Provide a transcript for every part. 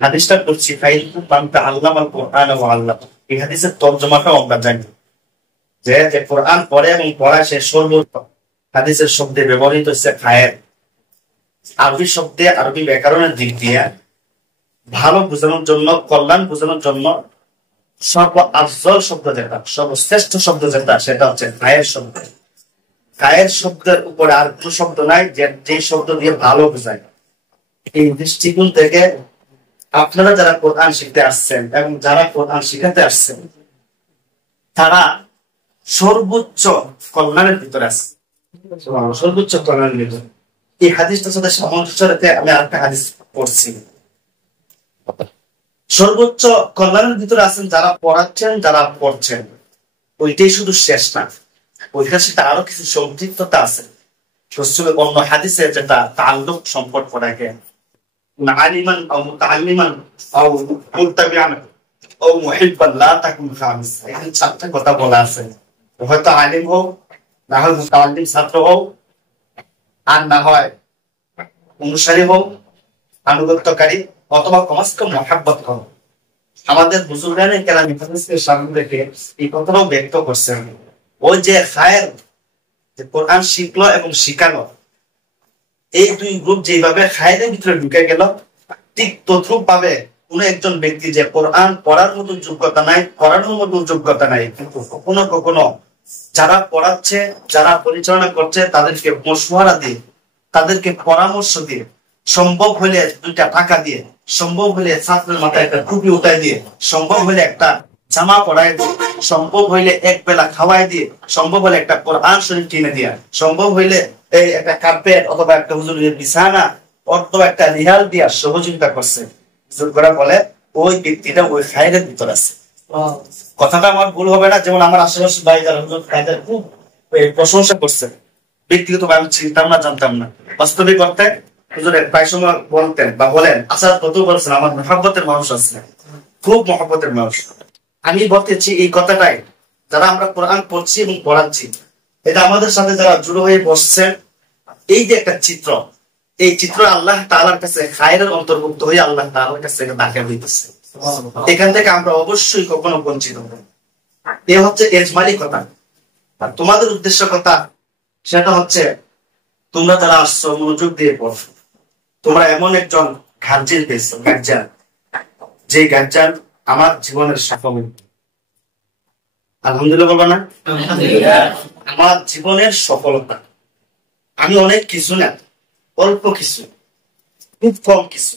হাদিসটা পড়ছি ফাইলকুম মান তাআল্লামাল কুরআন ওয়া আল্লাম। এই হাদিসের তরজমাটাও আমরা জানি যে কোরআন পড়ে এবং পড়া সে সর্বোত্তম। হাদিসের শব্দে ব্যবহৃত হচ্ছে খায়ের। আরবি শব্দে, আরবি ব্যাকরণের দিক দিয়ে ভালো বোঝানোর জন্য, কল্যাণ বোঝানোর জন্য সর্ব আফজল শব্দ যেটা, সর্বশ্রেষ্ঠ শব্দ যেটা, সেটা হচ্ছে খায়ের শব্দ। খায়ের শব্দের উপরে আর কোনো শব্দ নাই যে শব্দ দিয়ে ভালো বোঝায়। এই দৃষ্টিকোণ থেকে আপনারা যারা কোরআন শিখতে আসছেন এবং যারা কোরআন শিখাতে আসছেন, তারা সর্বোচ্চ কল্যাণের ভিতরে আছে, সর্বোচ্চ কল্যাণের ভিতরে। এই হাদিসটার সাথে সামঞ্জস্য রেখে আমি আরেকটা হাদিস পড়ছি। সর্বোচ্চ কল্যাণের ভিতরে আছেন যারা পড়াচ্ছেন, যারা পড়ছেন। ওইটাই শুধু শেষ না, ওইটার সাথে আরো কিছু সম্পৃক্ততা আছে। অন্য হাদিসে যেটা তাআল্লুক সম্পর্ক রাখে, আলিমান আও মুতাআল্লিমান আও মুত্তাবিআন আও মুহিব্বান লা তাকুন খামিস। এখানে চারটা কথা বলা আছে। হয়তো আলিম হোক, না হয় মুতাআল্লিম ছাত্র হোক, আর না হয় অনুসারী হোক, আনুগত্যকারী, অথবা কমাস কম মহাব্বত হোক। আমাদের বুজুর্গানে কেরাম হাদিসের সামনে রেখে এই কথাটাও ব্যক্ত করছেন। ওই যে খায়ের, যে কোরআন শিখলো এবং শিখালো, এই দুই গ্রুপ যেভাবে খায়েরের ভিতরে ঢুকে গেল, ঠিক তদ্রুপ ভাবে কোন একজন ব্যক্তি যে কোরআন পড়ার মতো যোগ্যতা নাই, পড়ানোর মতো যোগ্যতা নাই, কিন্তু কখনো কখনো যারা পড়াচ্ছে, যারা পরিচালনা করছে, তাদেরকে মশওয়ারা দিয়ে, তাদেরকে পরামর্শ দিয়ে, সম্ভব হলে 2টা টাকা দিয়ে, সম্ভব হলে ছাত্রের মাথায় একটা টুপি উঠাই দিয়ে, সম্ভব হলে একটা জামা পরাই দিয়ে, সম্ভব হইলে এক বেলা খাওয়াই দিয়ে, সম্ভব হলে একটা কোরআন শরীফ কিনে দিয়া, সম্ভব হইলে এই একটা কার্পেট অথবা একটা হুজুরের বিছানা অথবা একটা রিহাল দিয়া সহযোগিতা করছে। বুজুর্গরা বলে ওই ব্যক্তিটা ওই খায়েরের ভিতর আছে। কথাটা আমার ভুল হবে না। যেমন আমার আশেপাশে ভাই যারা হুজুর খায়েরের খুব প্রশংসা করছে, ব্যক্তিগতভাবে আমি চিনতাম না, জানতাম না। বাস্তবিক অর্থে হুজুরের প্রায় সময় বলতেন বা বলেন, আচ্ছা কত বলছেন, আমার মহব্বতের মানুষ আছে, খুব মহব্বতের মানুষ। আমি বলতেছি এই কথাটাই, যারা আমরা কোরআন পড়ছি এবং পড়াচ্ছি, এটা আমাদের সাথে যারা জুড়ে হয়ে বসছেন, এই যে একটা চিত্র, এই চিত্র আল্লাহ তাআলার কাছে খায়েরের অন্তর্ভুক্ত হয়ে আল্লাহ তাআলার কাছে দাখিল হইতেছে। এখান থেকে আমরা অবশ্যই কখনো বঞ্চিত হব। এ হচ্ছে এজমালি কথা। আর তোমাদের উদ্দেশ্য কথা সেটা হচ্ছে, তোমরা যারা আসছো মনোযোগ দিয়ে পড়ো। তোমরা এমন একজন গার্জিয়ান পেয়েছো, গার্জিয়ান, যে গার্জিয়ান আমার জীবনের সফল। আলহামদুলিল্লাহ বলবা না? আমার জীবনের সফলতা। আমি অনেক কিছু না, অল্প কিছু, খুব কম কিছু।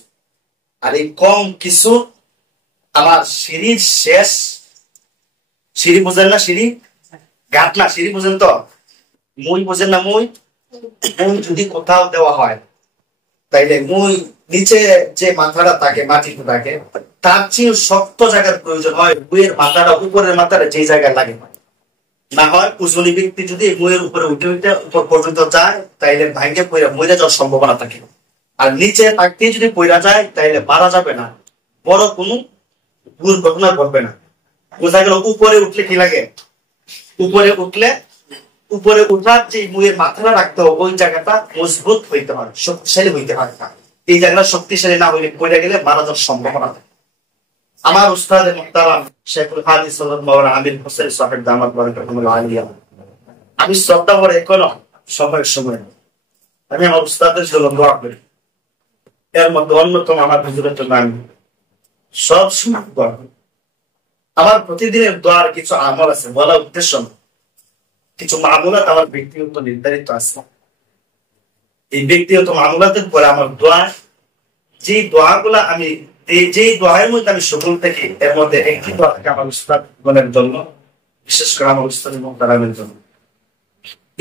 আর এই কম কিছু আমার সিঁড়ির শেষ। সিঁড়ি বোঝেন না? সিঁড়ি ঘাট না, সিঁড়ি বোঝেন তো? মই বোঝেন না? মই যদি কোথাও দেওয়া হয়, তাইলে মই নিচে যে মাথাটা থাকে, মাটিতে থাকে, তার চেয়ে শক্ত জায়গার প্রয়োজন হয়। বইয়ের মাথাটা উপরের মাথাটা যে জায়গায় লাগে, না হয় উজনি ব্যক্তি যদি বইয়ের উপরে উঠে উঠে উপর পর্যন্ত যায়, তাইলে ভাঙ্গে মরে যাওয়ার সম্ভাবনা থাকে। আর নিচে থাকতে যদি পড়া যায়, তাইলে মারা যাবে না, বড় কোনো দুর্ঘটনা ঘটবে না। বোঝা গেল? উপরে উঠলে কি লাগে? উপরে উঠলে, উপরে উঠার যে মুয়ের মাথাটা রাখতে হবে, ওই জায়গাটা মজবুত হইতে হয়, শক্তিশালী হইতে হয়। এই জায়গাটা শক্তিশালী না হইলে পড়ে গেলে মারা যাওয়ার সম্ভাবনা থাকে। আমার উস্তাদ মুহতারাম শেখুল হাদিস মাওলানা আমির হোসেন সাহেব দামাত বারাকাতুহুল আলিয়া, আমি শ্রদ্ধা করে এখনো সময়ের সময় আমি আমার উস্তাদের জন্য দোয়া করি। এর মধ্যে অন্যতম আমার হুজুরের জন্য আমি সব সময় দোয়া করি। আমার প্রতিদিনের দোয়ার কিছু আমল আছে, বলা উদ্দেশ্য না, কিছু মামুলাত আমার ব্যক্তিগত নির্ধারিত আছে। এই ব্যক্তিগত মামুলাতের পরে আমার দোয়া, যে দোয়াগুলা আমি, যে দোয়ার মধ্যে আমি সফল থাকি, এর মধ্যে একটি দোয়া থাকে আমার উস্তাদগণের জন্য, বিশেষ করে আমার উস্তাদ মুহতারামের জন্য।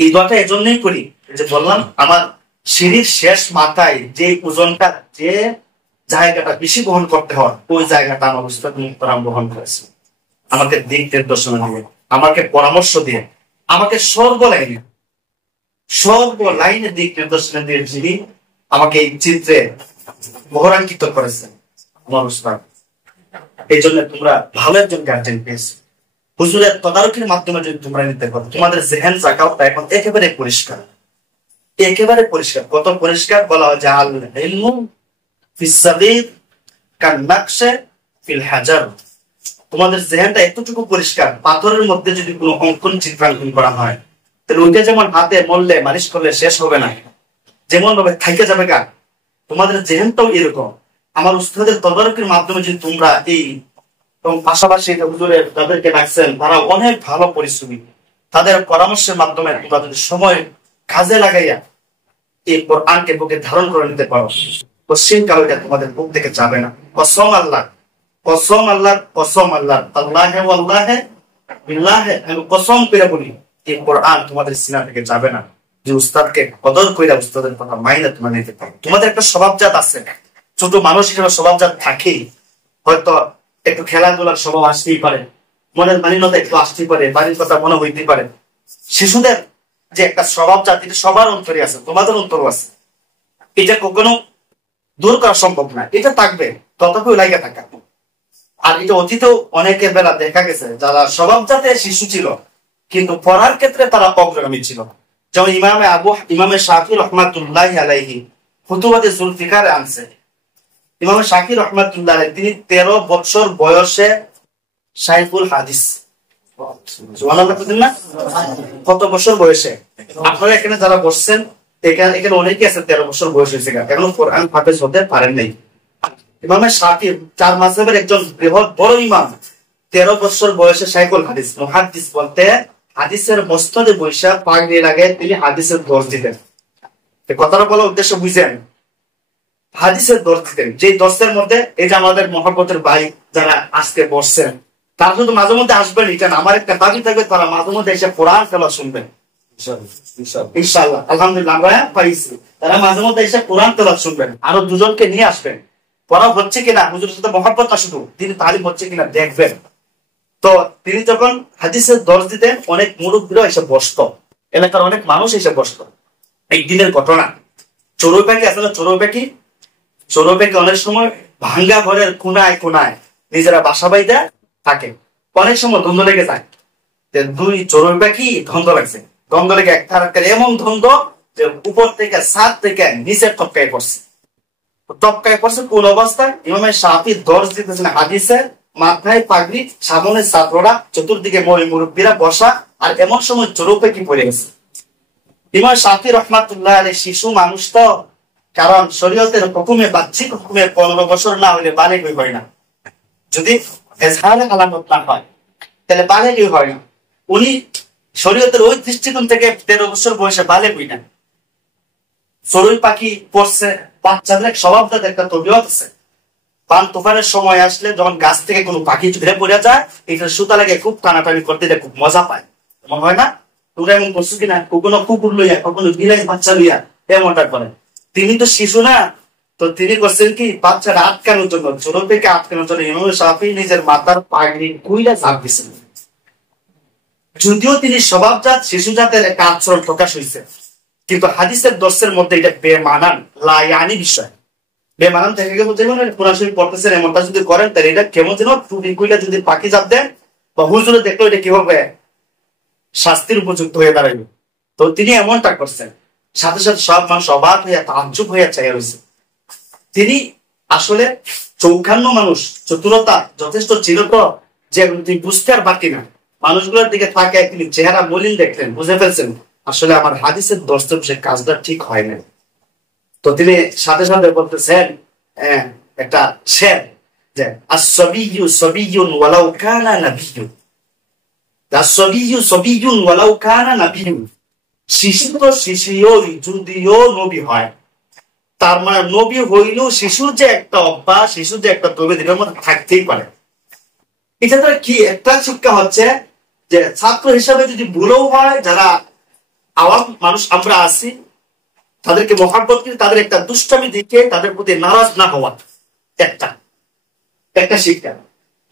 এই দোয়াটা এজন্যই করি যে বললাম, আমার সিঁড়ির শেষ মাথায় যে ওজনটা, যে জায়গাটা বেশি বহন করতে হয়, ওই জায়গাটা আমার উস্তাদ মুহতারাম বহন করেছে। আমাকে দিক নির্দেশনা দিয়ে, আমাকে পরামর্শ দিয়ে, আমাকে সর্ব লাইনে দিক নির্দেশনা দিয়ে যিনি আমাকে এই চিত্রে মোহরাঙ্কিত করেছেন, আমার উস্তাদ। এই জন্য তোমরা ভালো একজন গার্জেন পেয়েছো। হুজুরের তদারকির মাধ্যমে যদি তোমরা নিতে পারো, তোমাদের জেহেন জাকাতটা এখন একেবারে পরিষ্কার, একেবারে পরিষ্কার। কত পরিষ্কার! বলা হয় যে আল ইলমু ফিস সাগীর কান্নাকশে ফিল হাজার, তোমাদের জেহেনটা এতটুকু পরিষ্কার, পাথরের মধ্যে যদি কোনো অঙ্কন চিত্রাঙ্কন করা হয় তাহলে ওইটা যেমন হাতে মরলে মালিশ করলে শেষ হবে না, যেমন ভাবে থাইকে যাবে গা, তোমাদের জেহেনটাও এরকম। আমার উস্তাদের তদারকির মাধ্যমে যদি তোমরা এই, এবং পাশাপাশি হুজুরের তাদেরকে রাখছেন, তারা অনেক ভালো পরিশ্রমী, তাদের পরামর্শের মাধ্যমে তোমরা যদি সময় কাজে লাগাইয়া এই কোরআনকে বুকে ধারণ করে নিতে পারো, পশ্চিম কাল এটা তোমাদের বুক থেকে যাবে না। কসম আল্লাহ, কসম আল্লাহ, কসম আল্লাহ, আল্লাহে ওয়াল্লাহে বিল্লাহে, আমি কসম করে বলি এই কোরআন তোমাদের সিনা থেকে যাবে না। যে উস্তাদকে কদর কইরা উস্তাদের কথা মাইনে তোমরা নিতে পারো। তোমাদের একটা স্বভাবজাত আছে, ছোট মানুষ হিসেবে স্বভাবজাত থাকেই, হয়তো একটু খেলাধুলার স্বভাব আসতেই পারে, মনের মালিন্যতা একটু আসতেই পারে, বাড়ির কথা মনে হইতেই পারে। শিশুদের যে একটা স্বভাবজাত, এটা সবার অন্তরে আছে, তোমাদের অন্তরও আছে, এটা কখনো দূর করা সম্ভব না, এটা থাকবে, তথাপি লাগিয়ে থাকা। আর এটা অতীতেও অনেকের বেলা দেখা গেছে যারা স্বভাবজাতের শিশু ছিল কিন্তু পড়ার ক্ষেত্রে তারা অগ্রগামী ছিল। যেমন ইমামে শাফি রহমাতুল্লাহি আলাইহি ফুতুওয়াতে জুলফিকারে আনছে, ইমামে শাফি রহমাতুল্লাহ আলাইহি তিনি 13 বছর বয়সে শাইখুল হাদিস, কত বছর বয়সে? আপনারা এখানে যারা বসছেন এখানে অনেকে আছে 13 বছর বয়স হয়েছে, এখনো কোরআন হাফেজ হতে পারেন নাই। ইমামে শাফি 4 মাযহাবের একজন বৃহৎ বড় ইমাম, 13 বছর বয়সে শাইখুল হাদিস। মুহাদ্দিস বলতে হাদিসের মস্তদে বৈশা পাগড়ি লাগে তিনি হাদিসের দর্শ দিতেন। কথাটা বলার উদ্দেশ্য বুঝেন, হাদিসের দর্শ দিতেন, যে দর্শের মধ্যে এই যে আমাদের মহব্বতের ভাই যারা আজকে বসছেন, তারা শুধু মাঝে মধ্যে আসবেন এটা না, আমার একটা দাবি থাকবে তারা মাঝে মধ্যে এসে কোরআন তেলাওয়াত শুনবেন ইনশাআল্লাহ। আলহামদুলিল্লাহ আমরা পাইছি, তারা মাঝে মধ্যে এসে কোরআন তেলাওয়াত শুনবেন, আরো দুজনকে নিয়ে আসবেন, পড়া হচ্ছে কিনা হুজুরের সাথে মহব্বত না শুধু, তিনি তালিম হচ্ছে কিনা দেখবেন। তো তিনি যখন হাদিসের দর্শ দিতেন অনেক মুরব্বীরা এসে বসতো, এলাকার অনেক মানুষ এসে বসতো। একদিনের ঘটনা, চড়ুইপাখি আসলে চড়ুইপাখি অনেক সময় ভাঙ্গা ঘরের কোনায় কোনায় নিজেরা বাসা বাইদা থাকে, অনেক সময় দ্বন্দ্ব লেগে যায়। দুই চড়ুইপাখি দ্বন্দ্ব লাগছে, দ্বন্দ্ব লেগে একটা এমন দ্বন্দ্ব যে উপর থেকে ছাদ থেকে নিচের টপকায় পড়ছে। কোন অবস্থায় ইমামে শাফি দর্শ দিতেছেন হাদিসের, মাথায় পাগড়ি, সামনে ছাত্ররা, চতুর্দিকে মুরব্বীরা বসা, আর এমন সময় চড়ুইপাখি পড়ে গেছে। ইমাম শাফি রহমাতুল্লাহ আলাইহি শিশু মানুষ তো, কারণ শরীয়তের হুকুমে বাহ্যিক হুকুমে 15 বছর না হলে বালেগ হয় না, যদি এজহারে আলামত না হয় তাহলে বালেগ হয় না। উনি শরীয়তের ওই দৃষ্টিকোণ থেকে 13 বছর বয়সে বালেগ হই না। চড়ুই পাখি পড়ছে, বাচ্চাদের স্বভাবজাত একটা তবিয়ত আছে, পান তুফানের সময় আসলে যখন গাছ থেকে কোনো পাখি ঘুরে পড়ে যায়, এটা সুতা লাগে খুব টানাটানি করতে খুব মজা পায়, মনে হয় না? তোমরা এমন করছো কিনা? কখনো কুকুর লইয়া, কখনো বিলাই বাচ্চা লইয়া এমনটা করে। তিনি তো শিশু না, তো তিনি করছেন কি বাচ্চারা আটকানোর জন্য, চড়ুই পাখি আটকানোর জন্য ইমাম শাফি নিজের মাথার পাগড়ি কুইলা ঝাঁপ দিয়েছেন। যদিও তিনি স্বভাবজাত শিশুজাতের একটা আচরণ প্রকাশ হয়েছে, কিন্তু হাদিসের দর্শের মধ্যে এটা বেমানান লায়ানি বিষয়। বেমানান থেকে গেলে কোরআন শরীফ পড়তেছেন এমনটা যদি করেন তাহলে এটা কেমন যেন টুটি কুইলা যদি পাখি জাপ দেন বা হুজুরে দেখলো এটা কি হবে, শাস্তির উপযুক্ত হয়ে দাঁড়াবে। তো তিনি এমনটা করছেন, সাথে সাথে সব মানুষ অবাক হইয়া তাজ্জুব হইয়া চাইয়া রয়েছে। তিনি আসলে চৌখান্ন মানুষ, চতুরতা যথেষ্ট ছিল তো, যে তিনি বুঝতে আর বাকি না, মানুষগুলোর দিকে তাকায় তিনি চেহারা মলিন দেখলেন, বুঝে ফেলছেন আসলে আমার হাদিসের দর্শক সে কাজটা ঠিক হয় না। তো তিনি সাথে সাথে বলতেছেন একটা শের, যে as-sabiyyu sabiyyun walau kana nabiyyun, as-sabiyyu sabiyyun walau kana nabiyyun, শিশু তো শিশুই যদিও নবী হয়, তার মানে নবী হইলেও শিশুর যে একটা অভ্যাস, শিশুর যে একটা তবিয়ত এটার মধ্যে থাকতেই পারে। এটা তো কি একটা শিক্ষা হচ্ছে যে ছাত্র হিসাবে যদি ভুলও হয়, যারা আওয়াম মানুষ আমরা আছি তাদেরকে মহাব্বত করে তাদের একটা দুষ্টামি দিকে তাদের প্রতি নারাজ না হওয়া, একটা শিক্ষা।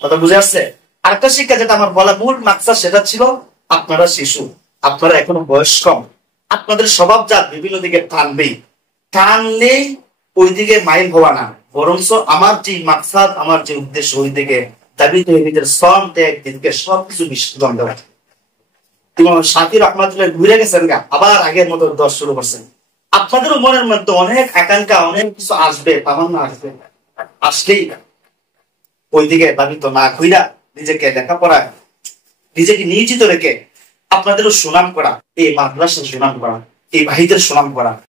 কথা বুঝে আসছে? আরেকটা শিক্ষা যেটা আমার বলা মূল মাকসাদ সেটা ছিল, আপনারা শিশু, আপনারা এখনো বয়স কম, আপনাদের স্বভাবজাত বিভিন্ন দিকে টানলেই ওই দিকে মাইল হওয়া না, বরঞ্চ আমার যে মাকসাদ, আমার যে উদ্দেশ্য ওই দিকে দাবি তো নিজের শ্রম ত্যাগ দিকে সবকিছু বিসর্জন দেওয়া। ইমাম শাফি রহমাতুল্লাহ ঘুরে গেছেন গা, আবার আগের মতো দর্শ শুরু করছেন। আপনাদেরও মনের মধ্যে অনেক আকাঙ্ক্ষা, অনেক কিছু আসবে, তামান্না আসবে, আসলেই ওইদিকে ধাবিত না কইরা নিজেকে লেখাপড়া, নিজেকে নিয়োজিত রেখে আপনাদেরও সুনাম করা, এই মাদ্রাসার সুনাম করা, এই ভাইদের সুনাম করা।